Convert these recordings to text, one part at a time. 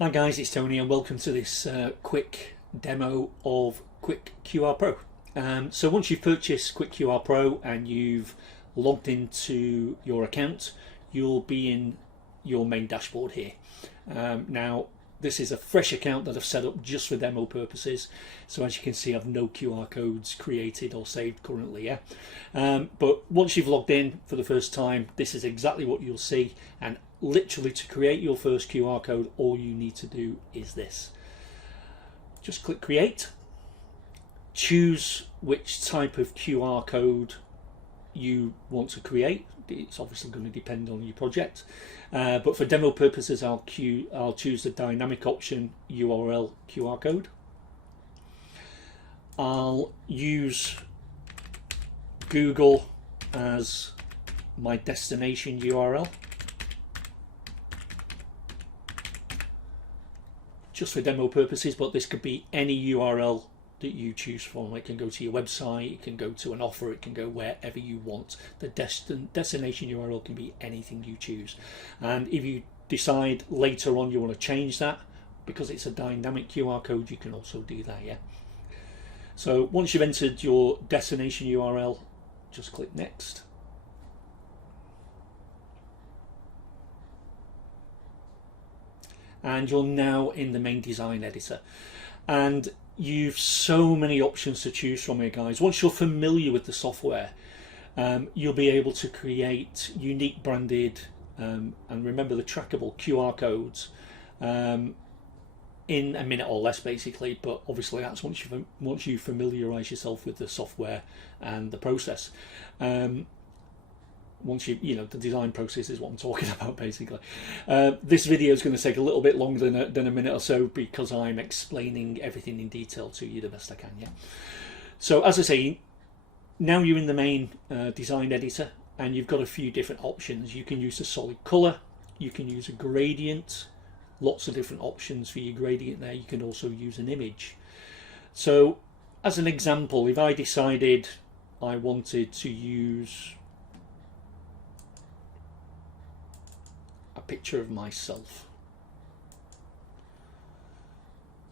Hi guys, it's Tony and welcome to this quick demo of QuickQRPro. So once you've purchased QuickQRPro and you've logged into your account, you'll be in your main dashboard here. Now this is a fresh account that I've set up just for demo purposes, so as you can see I've no QR codes created or saved currently. But once you've logged in for the first time, this is exactly what you'll see, and literally to create your first QR code all you need to do is this. Just click create, choose which type of QR code you want to create. It's obviously going to depend on your project, but for demo purposes I'll choose the dynamic option URL QR code. I'll use Google as my destination URL, just for demo purposes, but this could be any URL that you choose from. It can go to your website, it can go to an offer, it can go wherever you want. The destination URL can be anything you choose. And if you decide later on you want to change that, because it's a dynamic QR code, you can also do that. So once you've entered your destination URL, just click next. And you're now in the main design editor, and you've so many options to choose from here, guys. Once you're familiar with the software, you'll be able to create unique branded and remember the trackable QR codes in a minute or less, basically. But obviously that's once you familiarize yourself with the software and the process. Once you know the design process is what I'm talking about, basically. This video is going to take a little bit longer than a minute or so, because I'm explaining everything in detail to you the best I can. So as I say, now you're in the main design editor, and you've got a few different options. You can use a solid color, you can use a gradient, lots of different options for your gradient there. You can also use an image. So as an example, if I decided I wanted to use a picture of myself,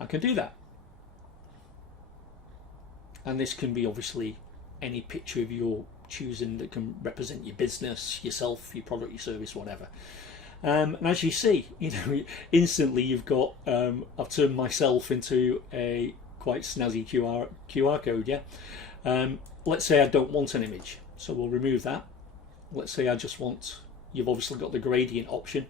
I can do that, and this can be obviously any picture of your choosing that can represent your business, yourself, your product, your service, whatever. And as you see, instantly you've got I've turned myself into a quite snazzy QR code. Let's say I don't want an image, so we'll remove that. Let's say I just want, you've obviously got the gradient option,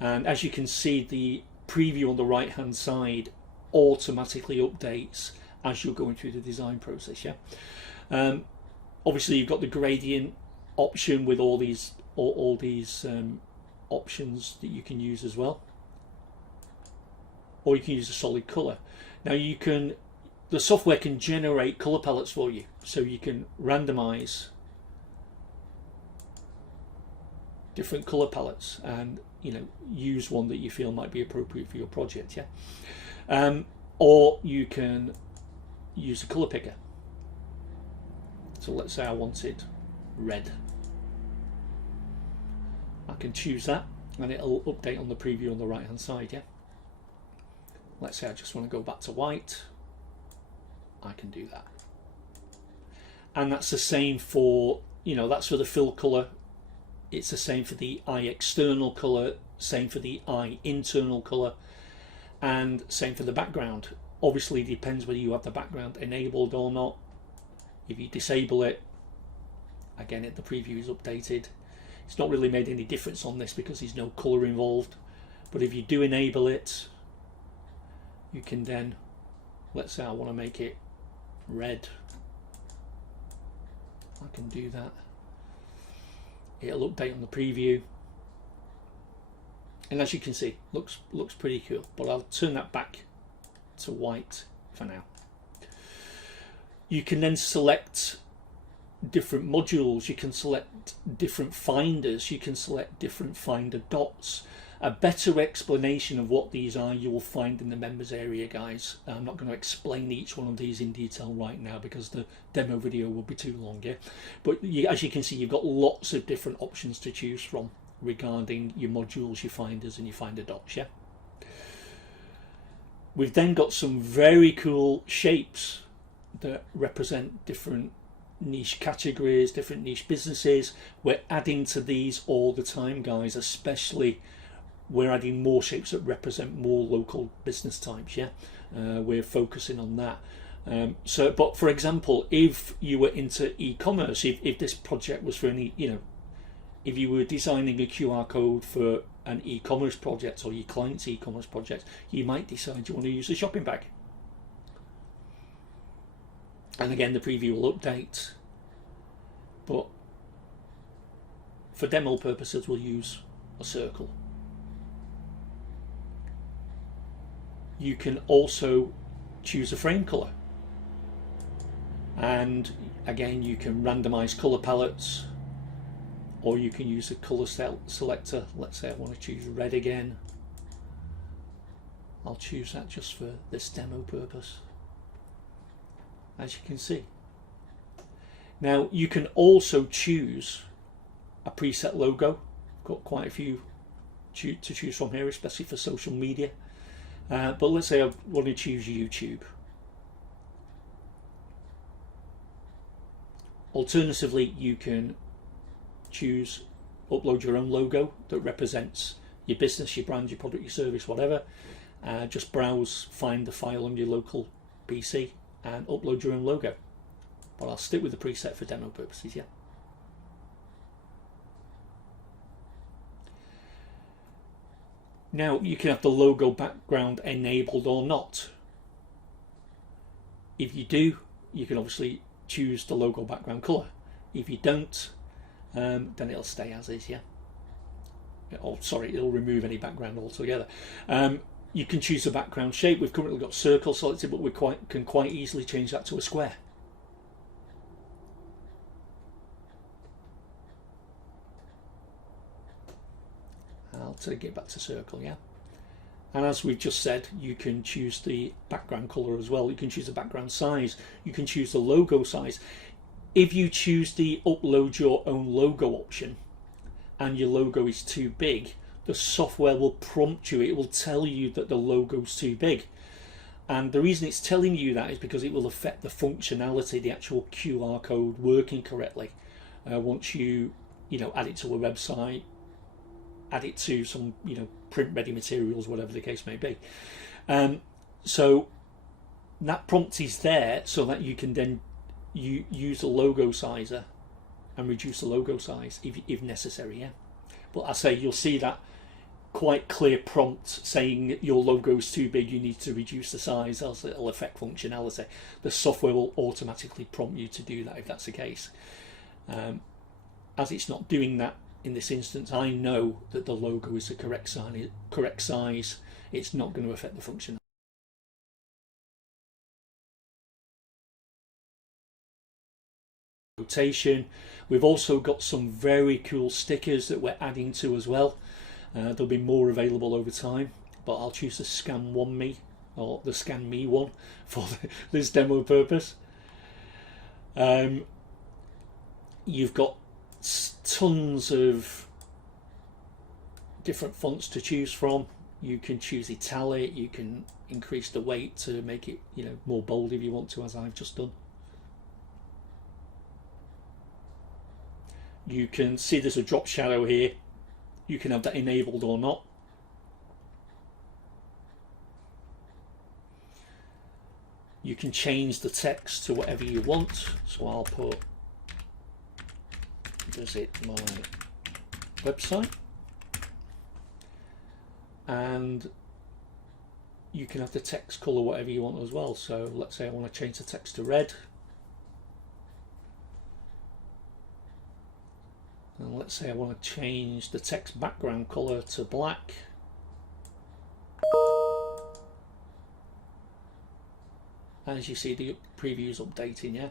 and as you can see, the preview on the right hand side automatically updates as you're going through the design process. Obviously you've got the gradient option with all these options that you can use as well, or you can use a solid color. Now the software can generate color palettes for you, so you can randomize different color palettes and use one that you feel might be appropriate for your project. Or you can use a color picker. So let's say I wanted red, I can choose that and it'll update on the preview on the right hand side. Let's say I just want to go back to white, I can do that. And that's the same for, that's for the fill color. It's the same for the eye external color, same for the eye internal color, and same for the background. Obviously it depends whether you have the background enabled or not. If you disable it, again the preview is updated. It's not really made any difference on this because there's no color involved, but if you do enable it, you can then, let's say I want to make it red, I can do that. It'll update on the preview, and as you can see, looks pretty cool. But I'll turn that back to white for now. You can then select different modules, you can select different finders, you can select different finder dots. A better explanation of what these are you will find in the members area, guys. I'm not going to explain each one of these in detail right now because the demo video will be too long. But as you can see, you've got lots of different options to choose from regarding your modules, your finders and your finder dots. We've then got some very cool shapes that represent different niche categories, different niche businesses. We're adding to these all the time, guys, especially we're adding more shapes that represent more local business types. Yeah, we're focusing on that. But for example, if you were into e-commerce, if this project was for any, if you were designing a QR code for an e-commerce project or your client's e-commerce project, you might decide you want to use a shopping bag. And again, the preview will update, but for demo purposes, we'll use a circle. You can also choose a frame color, and again, you can randomize color palettes, or you can use a color selector. Let's say I want to choose red again. I'll choose that just for this demo purpose, as you can see. Now you can also choose a preset logo. I've got quite a few to choose from here, especially for social media. But let's say I want to choose YouTube. Alternatively, you can upload your own logo that represents your business, your brand, your product, your service, whatever. Just browse, find the file on your local PC and upload your own logo. But I'll stick with the preset for demo purposes, yeah. Now you can have the logo background enabled or not. If you do, you can obviously choose the logo background color. If you don't, then it'll stay as is, yeah. Oh, sorry, it'll remove any background altogether. You can choose the background shape. We've currently got circle selected, but we can quite easily change that to a square. I'll get back to circle, yeah. And as we've just said, you can choose the background color as well. You can choose the background size. You can choose the logo size. If you choose the upload your own logo option and your logo is too big, the software will prompt you. It will tell you that the logo's too big. And the reason it's telling you that is because it will affect the functionality, the actual QR code working correctly. Once you add it to a website, add it to some print ready materials, whatever the case may be. So that prompt is there so that you can then use the logo sizer and reduce the logo size if necessary, yeah. But I say you'll see that quite clear prompt saying your logo is too big, you need to reduce the size, else it'll affect functionality. The software will automatically prompt you to do that if that's the case. As it's not doing that in this instance, I know that the logo is the correct size. It's not going to affect the functionality. Rotation. We've also got some very cool stickers that we're adding to as well. There'll be more available over time, but I'll choose the Scan Me or the Scan Me one for this demo purpose. You've got tons of different fonts to choose from. You can choose italic, you can increase the weight to make it more bold if you want to, as I've just done. You can see there's a drop shadow here. You can have that enabled or not. You can change the text to whatever you want. So I'll put visit my website, and you can have the text color whatever you want as well. So let's say I want to change the text to red, and let's say I want to change the text background color to black. As you see, the preview's updating, yeah.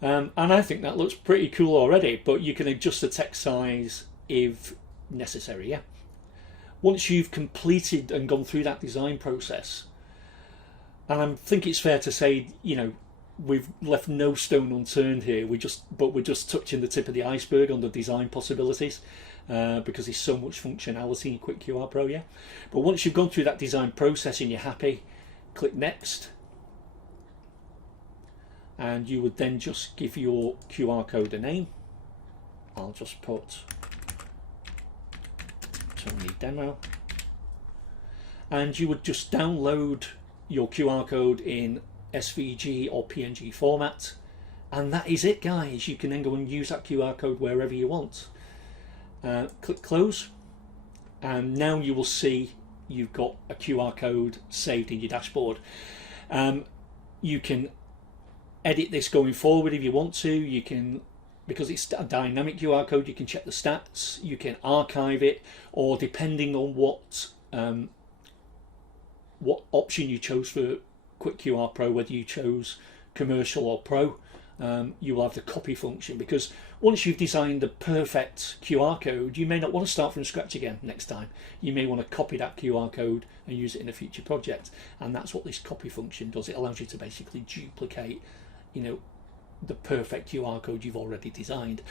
And I think that looks pretty cool already, but you can adjust the text size if necessary, yeah. Once you've completed and gone through that design process, and I think it's fair to say, we've left no stone unturned here. We're just touching the tip of the iceberg on the design possibilities, because there's so much functionality in QuickQRPro. Yeah, but once you've gone through that design process and you're happy, click next, and you would then just give your QR code a name. I'll just put Tony Demo, and you would just download your QR code in SVG or PNG format, and that is it, guys. You can then go and use that QR code wherever you want. Click close, and now you will see you've got a QR code saved in your dashboard. You can edit this going forward if you want to. You can, because it's a dynamic QR code, you can check the stats, you can archive it, or depending on what option you chose for QuickQRPro, whether you chose commercial or pro, you will have the copy function, because once you've designed the perfect QR code, you may not want to start from scratch again next time. You may want to copy that QR code and use it in a future project, and that's what this copy function does. It allows you to basically duplicate, you know, the perfect QR code you've already designed.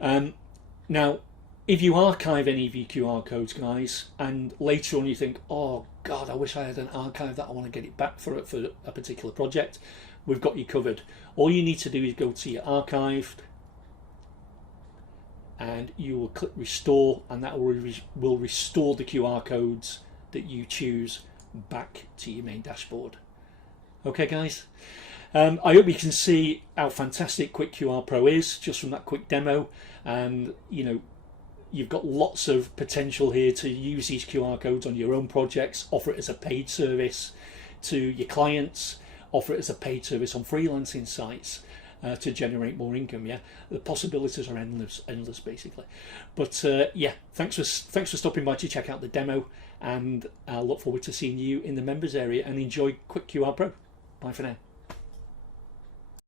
Now, if you archive any of your QR codes, guys, and later on you think, oh God, I wish I had an archive that I want to get it back for a particular project, we've got you covered. All you need to do is go to your archived, and you will click restore, and that will restore the QR codes that you choose back to your main dashboard. Okay, guys. I hope you can see how fantastic QuickQRPro is just from that quick demo, and you know, you've got lots of potential here to use these QR codes on your own projects, offer it as a paid service to your clients, offer it as a paid service on freelancing sites to generate more income. Yeah, the possibilities are endless basically. But yeah, thanks for stopping by to check out the demo, and I look forward to seeing you in the members area, and enjoy QuickQRPro. Bye for now.